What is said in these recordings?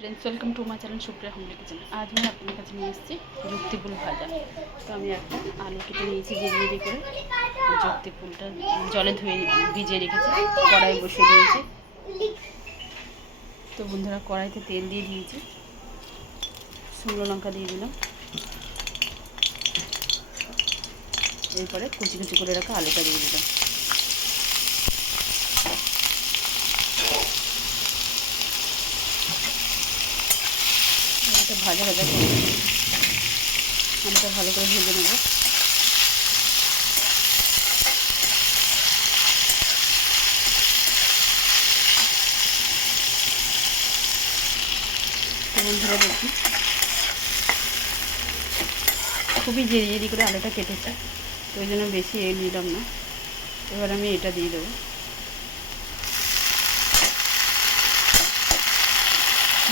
Friends welcome to my channel Supriya homely kitchen. आज मैं अपने কাছে নিয়ে এসেছি যুক্তি ফুল ভাজা। তো আমি একটা আলু কেটে নিয়েছি জিরি করে, যুক্তি ফুলটা জলে ধুয়ে ভিজিয়ে রেখেছি, কড়াই বসিয়ে দিয়েছি। তো বন্ধুরা, কড়াইতে তেল দিয়ে দিয়েছি, শুকনো লঙ্কা দিয়ে দিলাম, এরপরে কুচি কুচি করে রাখা আলুটা দিয়ে দিলাম। এটা ভাজা ভাজা করে আলুটা ভালো করে ভেজে নেব। বন্ধুরা দেখুন, খুবই ঝিরি করে আলুটা কেটেছে, তো ওই জন্য বেশি নিলাম না। এবার আমি এটা দিয়ে দেবো,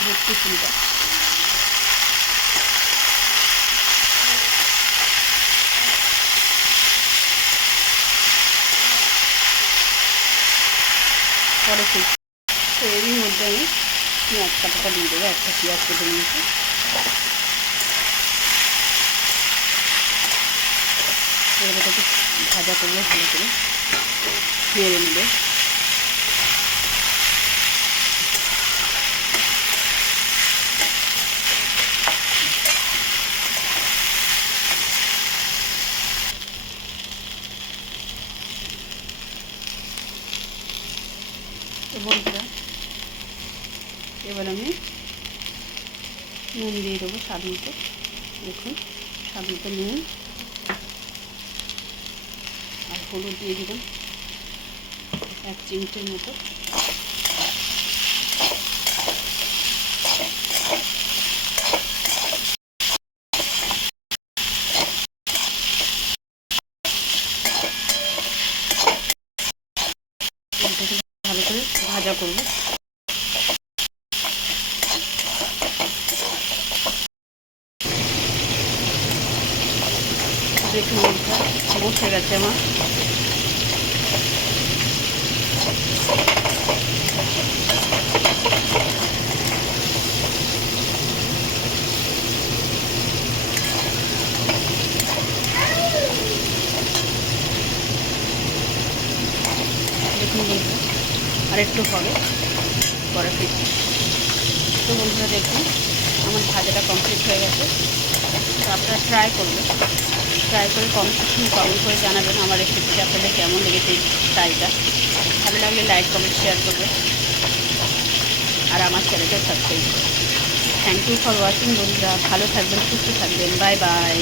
যুক্তি ফুলটা। পরে ঠিক তো এরই মধ্যে আমি পেঁয়াজ কাটাটা দিয়ে দেবো। একটা পেঁয়াজ কেটে নিয়েছি, এবার এটাকে ভাজা করবো, ভালো করে নেড়ে নেবে। তো বন্ধুরা, এবার আমি নুন দিয়ে দেবো স্বাদ মতো। দেখুন, স্বাদ মতো নুন আর হলুদ দিয়ে দিলাম 1 চিমটির মতো। এটাকে ভালো করে ভাজা করবো। দেখুন বন্ধুরা, বসে গেছে আমার। দেখুন বন্ধুরা, আর একটু হবে পরে ফিরছি। তো বন্ধুরা দেখুন, আমার ভাজাটা কমপ্লিট হয়ে গেছে। তো আপনারা ট্রাই করবেন, ট্রাই করে কমেন্ট করে জানাবেন আমার রেসিপিটা আপনাদের কেমন লেগেছে। এই ফ্রাইটা ভালো লাগলে লাইক কমেন্ট শেয়ার করবেন, আর আমার চ্যানেলটা সাবস্ক্রাইব করবেন। থ্যাংক ইউ ফর ওয়াচিং বন্ধুরা, ভালো থাকবেন, সুস্থ থাকবেন, বাই বাই।